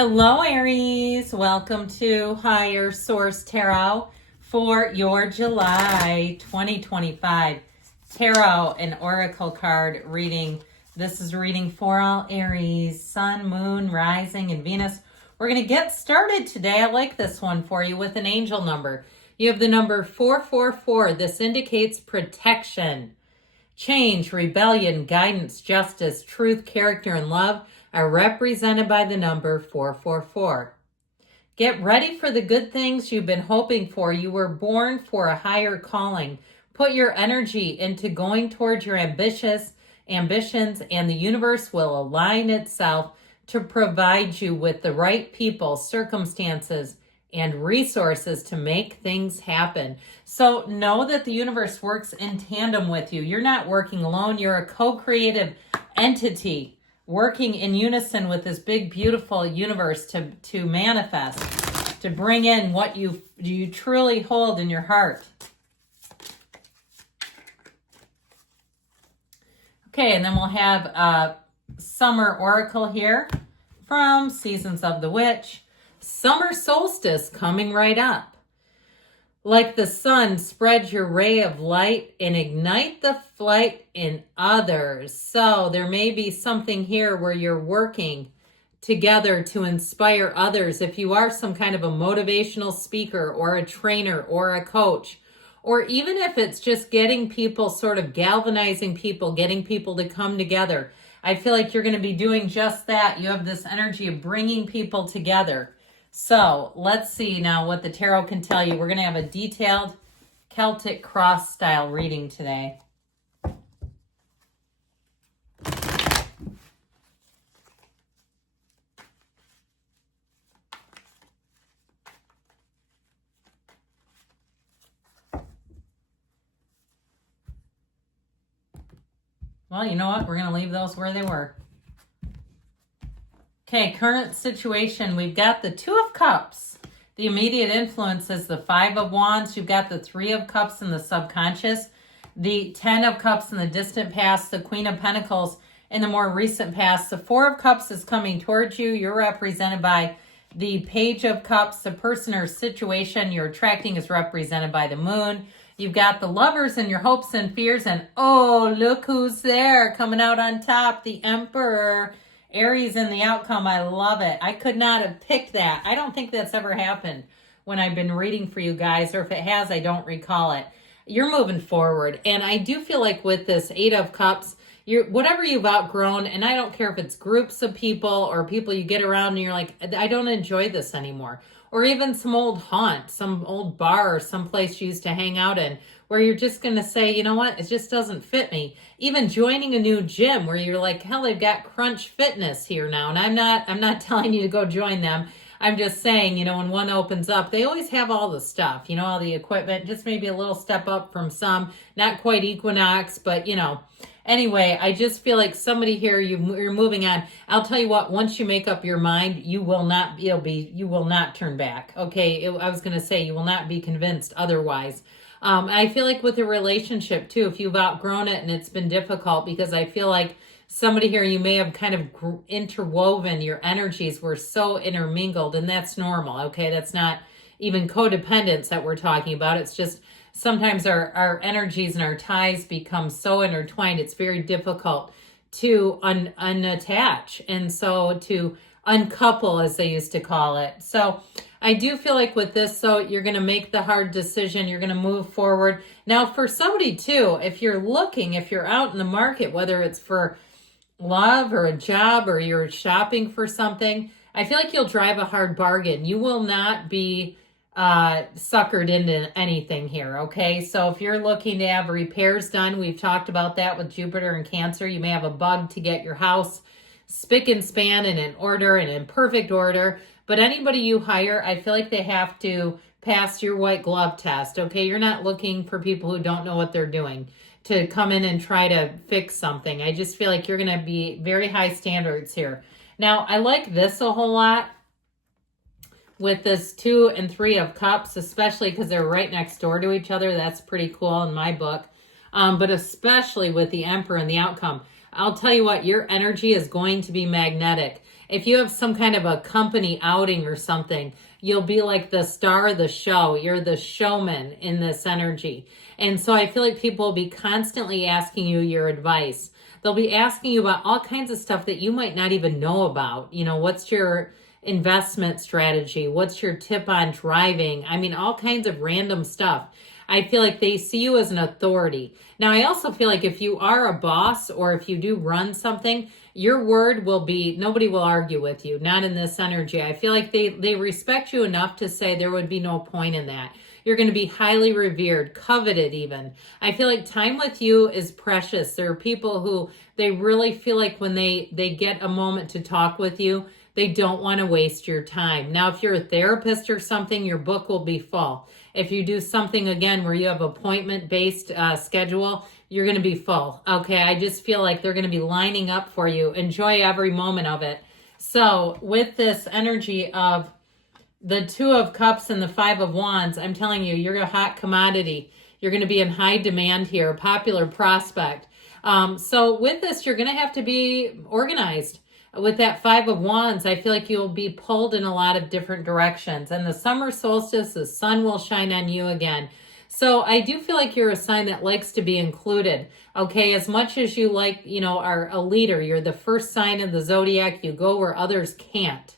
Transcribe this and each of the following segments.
Hello, Aries. Welcome to Higher Source Tarot for your July 2025 Tarot and Oracle card reading. This is reading for all Aries, Sun, Moon, Rising, and Venus. We're going to get started today. I like this one for you with an angel number. You have the number 444. This indicates protection, change, rebellion, guidance, justice, truth, character, and love are represented by the number 444. Get ready for the good things you've been hoping for. You were born for a higher calling. Put your energy into going towards your ambitions, and the universe will align itself to provide you with the right people, circumstances, and resources to make things happen. So know that the universe works in tandem with you. You're not working alone. You're a co-creative entity working in unison with this big, beautiful universe to manifest, to bring in what you truly hold in your heart. Okay, and then we'll have a summer oracle here from Seasons of the Witch. Summer solstice coming right up. Like the sun, spread your ray of light and ignite the flight in others. So there may be something here where you're working together to inspire others. If you are some kind of a motivational speaker or a trainer or a coach, or even if it's just getting people, sort of galvanizing people, getting people to come together, I feel like you're going to be doing just that. You have this energy of bringing people together. So let's see now what the tarot can tell you. We're going to have a detailed Celtic cross style reading today. Well, you know what? We're going to leave those where they were. Okay, current situation. We've got the Two of Cups. The immediate influence is the Five of Wands. You've got the Three of Cups in the subconscious, the Ten of Cups in the distant past, the Queen of Pentacles in the more recent past. The Four of Cups is coming towards you. You're represented by the Page of Cups. The person or situation you're attracting is represented by the Moon. You've got the Lovers and your hopes and fears. And oh, look who's there coming out on top, the Emperor. Aries in the outcome. I love it. I could not have picked that. I don't think that's ever happened when I've been reading for you guys, or if it has, I don't recall it. You're moving forward. And I do feel like with this Eight of Cups, whatever you've outgrown, and I don't care if it's groups of people or people you get around and you're like, I don't enjoy this anymore. Or even some old haunt, some old bar or someplace you used to hang out in, where you're just going to say, you know what, it just doesn't fit me. Even joining a new gym where you're like, hell, they've got Crunch Fitness here now. And I'm not telling you to go join them. I'm just saying, when one opens up, they always have all the stuff, all the equipment, just maybe a little step up from some, not quite Equinox, but Anyway, I just feel like somebody here, you're moving on. I'll tell you what, once you make up your mind, you will not turn back. Okay, I was going to say, you will not be convinced otherwise. I feel like with a relationship too, if you've outgrown it and it's been difficult, because I feel like somebody here, you may have kind of interwoven, your energies were so intermingled, and that's normal. Okay, that's not even codependence that we're talking about. It's just sometimes our energies and our ties become so intertwined, it's very difficult to unattach, and so to uncouple, as they used to call it. So I do feel like with this, so you're going to make the hard decision. You're going to move forward. Now, for somebody too, if you're out in the market, whether it's for love or a job or you're shopping for something, I feel like you'll drive a hard bargain. You will not be suckered into anything here. Okay, so if you're looking to have repairs done, we've talked about that with Jupiter and Cancer. You may have a bug to get your house spick and span and in order and in perfect order. But anybody you hire, I feel like they have to pass your white glove test. Okay, you're not looking for people who don't know what they're doing to come in and try to fix something. I just feel like you're going to be very high standards here. Now, I like this a whole lot with this 2 and 3 of Cups, especially because they're right next door to each other. That's pretty cool in my book. But especially with the Emperor and the outcome. I'll tell you what, your energy is going to be magnetic. If you have some kind of a company outing or something, you'll be like the star of the show. You're the showman in this energy. And so I feel like people will be constantly asking you your advice. They'll be asking you about all kinds of stuff that you might not even know about. You know, what's your investment strategy? What's your tip on driving? I mean, all kinds of random stuff. I feel like they see you as an authority. Now, I also feel like if you are a boss or if you do run something, your word will be, nobody will argue with you, not in this energy. I feel like they respect you enough to say there would be no point in that. You're going to be highly revered, coveted even. I feel like time with you is precious. There are people who they really feel like when they get a moment to talk with you, they don't want to waste your time. Now, if you're a therapist or something, your book will be full. If you do something, again, where you have appointment-based schedule, you're going to be full. Okay, I just feel like they're going to be lining up for you. Enjoy every moment of it. So with this energy of the Two of Cups and the Five of Wands, I'm telling you, you're a hot commodity. You're going to be in high demand here, popular prospect. So with this, you're going to have to be organized. With that Five of Wands, I feel like you'll be pulled in a lot of different directions. And the summer solstice, the sun will shine on you again. So I do feel like you're a sign that likes to be included. Okay, as much as you like, you know, are a leader, you're the first sign of the zodiac, you go where others can't.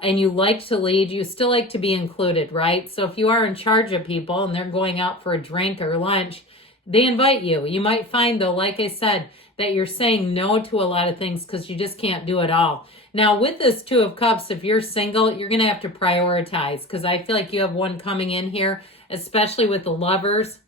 And you like to lead, you still like to be included, right? So if you are in charge of people and they're going out for a drink or lunch, they invite you. You might find, though, like I said, that you're saying no to a lot of things because you just can't do it all. Now, with this Two of Cups, if you're single, you're going to have to prioritize because I feel like you have one coming in here, especially with the lovers.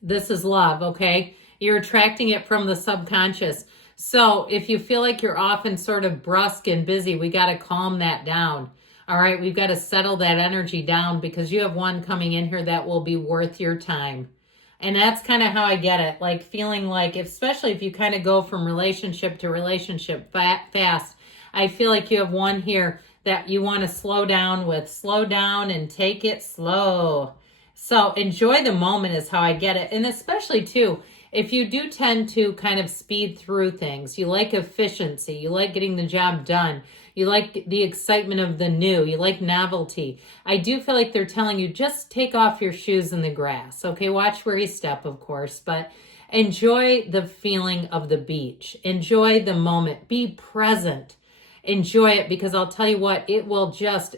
This is love, okay? You're attracting it from the subconscious. So if you feel like you're often sort of brusque and busy, we got to calm that down. All right, we've got to settle that energy down because you have one coming in here that will be worth your time. And that's kind of how I get it, like feeling like, especially if you kind of go from relationship to relationship fast, I feel like you have one here that you want to slow down with. Slow down and take it slow. So enjoy the moment is how I get it. And especially too, if you do tend to kind of speed through things, you like efficiency, you like getting the job done, you like the excitement of the new, you like novelty. I do feel like they're telling you just take off your shoes in the grass. Okay, watch where you step, of course, but enjoy the feeling of the beach. Enjoy the moment. Be present. Enjoy it because I'll tell you what, it will just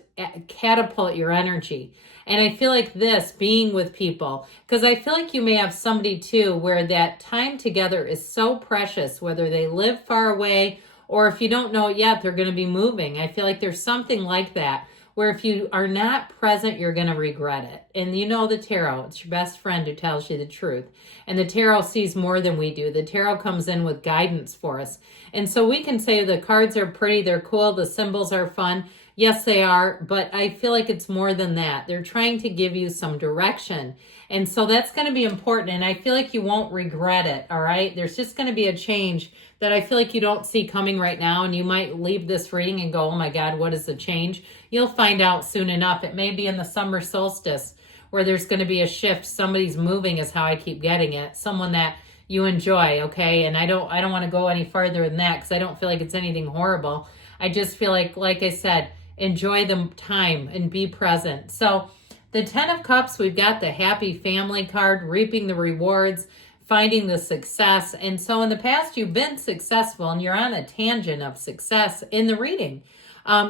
catapult your energy. And I feel like this, being with people, because I feel like you may have somebody too where that time together is so precious, whether they live far away or if you don't know it yet, they're going to be moving. I feel like there's something like that where if you are not present, you're going to regret it. And you know the tarot, it's your best friend who tells you the truth. And the tarot sees more than we do. The tarot comes in with guidance for us. And so we can say the cards are pretty, they're cool, the symbols are fun. Yes, they are, but I feel like it's more than that. They're trying to give you some direction. And so that's going to be important. And I feel like you won't regret it, all right? There's just going to be a change that I feel like you don't see coming right now. And you might leave this reading and go, oh my God, what is the change? You'll find out soon enough. It may be in the summer solstice where there's going to be a shift. Somebody's moving is how I keep getting it. Someone that you enjoy, okay? And I don't want to go any farther than that because I don't feel like it's anything horrible. I just feel like I said, enjoy the time and be present. So the 10 of Cups, we've got the happy family card, reaping the rewards, finding the success. And so in the past, you've been successful and you're on a tangent of success in the reading.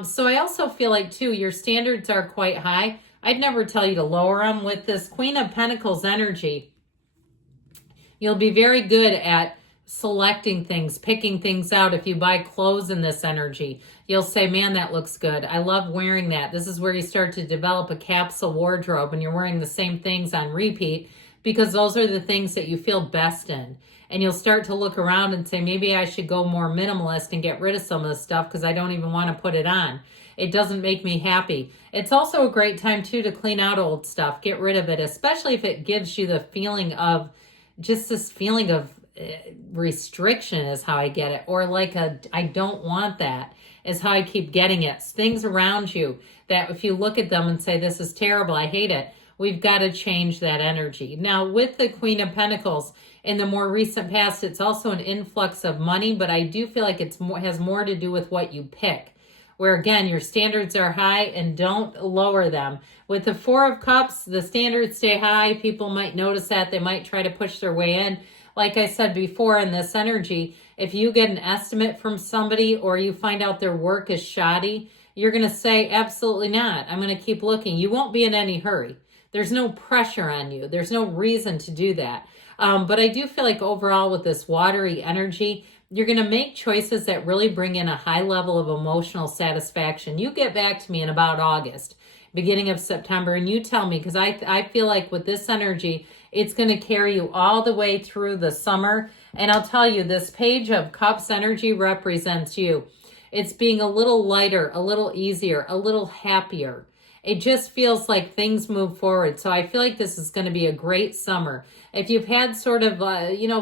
So I also feel like, too, your standards are quite high. I'd never tell you to lower them. With this Queen of Pentacles energy, you'll be very good at selecting things, picking things out. If you buy clothes in this energy, you'll say, man, that looks good. I love wearing that. This is where you start to develop a capsule wardrobe and you're wearing the same things on repeat because those are the things that you feel best in. And you'll start to look around and say, maybe I should go more minimalist and get rid of some of this stuff because I don't even want to put it on. It doesn't make me happy. It's also a great time, too, to clean out old stuff. Get rid of it, especially if it gives you the feeling of just this feeling of restriction is how I get it. Or like I don't want that is how I keep getting it. Things around you that if you look at them and say, this is terrible, I hate it. we've got to change that energy. Now, with the Queen of Pentacles, in the more recent past, it's also an influx of money, but I do feel like it's has more to do with what you pick. Where again, your standards are high and don't lower them. With the Four of Cups, the standards stay high. People might notice that. They might try to push their way in. Like I said before, in this energy, if you get an estimate from somebody or you find out their work is shoddy, you're going to say, absolutely not. I'm going to keep looking. You won't be in any hurry. There's no pressure on you. There's no reason to do that. But I do feel like overall with this watery energy, you're going to make choices that really bring in a high level of emotional satisfaction. You get back to me in about August, beginning of September, and you tell me, because I feel like with this energy, it's going to carry you all the way through the summer. And I'll tell you, this Page of Cups energy represents you. It's being a little lighter, a little easier, a little happier. It just feels like things move forward. So I feel like this is going to be a great summer. If you've had sort of,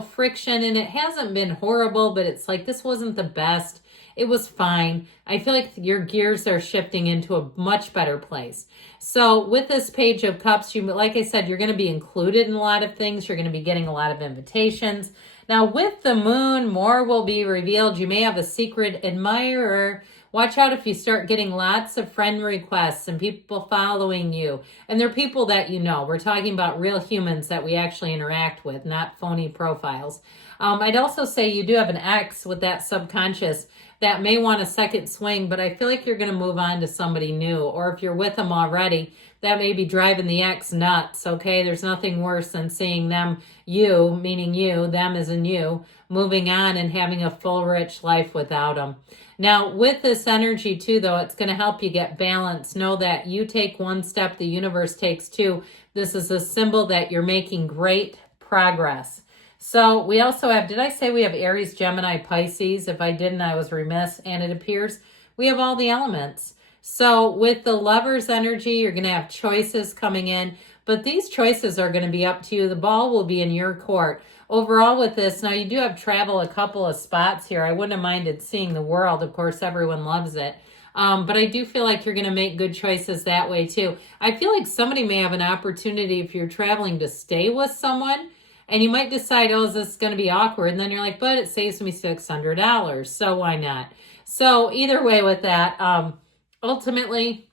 friction and it hasn't been horrible, but it's like this wasn't the best. It was fine. I feel like your gears are shifting into a much better place. So with this Page of Cups, like I said, you're going to be included in a lot of things. You're going to be getting a lot of invitations. Now with the Moon, more will be revealed. You may have a secret admirer. Watch out if you start getting lots of friend requests and people following you. And they're people that you know. We're talking about real humans that we actually interact with, not phony profiles. I'd also say you do have an ex with that subconscious that may want a second swing, but I feel like you're going to move on to somebody new. Or if you're with them already, that may be driving the ex nuts, okay? There's nothing worse than seeing them, you, meaning you, them as in you, moving on and having a full, rich life without them. Now, with this energy too, though, it's going to help you get balance. Know that you take one step, the universe takes two. This is a symbol that you're making great progress. So we also have, did I say we have Aries, Gemini, Pisces? If I didn't, I was remiss. And it appears we have all the elements. So with the Lover's energy, you're going to have choices coming in. But these choices are going to be up to you. The ball will be in your court. Overall with this, now you do have travel a couple of spots here. I wouldn't have minded seeing the world. Of course, everyone loves it. But I do feel like you're going to make good choices that way too. I feel like somebody may have an opportunity if you're traveling to stay with someone. And you might decide, oh, is this going to be awkward? And then you're like, but it saves me $600. So why not? So either way with that, ultimately,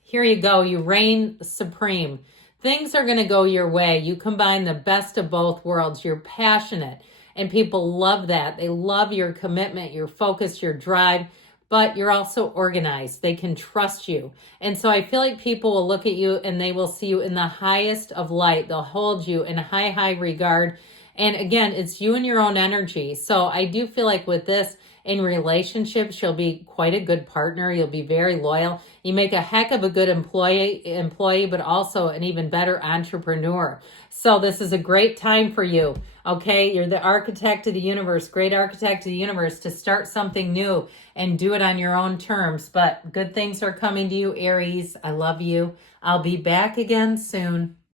here you go. You reign supreme. Things are going to go your way. You combine the best of both worlds. You're passionate, and people love that. They love your commitment, your focus, your drive, but you're also organized. They can trust you. And so I feel like people will look at you and they will see you in the highest of light. They'll hold you in high, high regard. And again, it's you and your own energy. So I do feel like with this, in relationships, you'll be quite a good partner. You'll be very loyal. You make a heck of a good employee, but also an even better entrepreneur. So this is a great time for you. Okay, you're the architect of the universe, great architect of the universe, to start something new and do it on your own terms. But good things are coming to you, Aries. I love you. I'll be back again soon.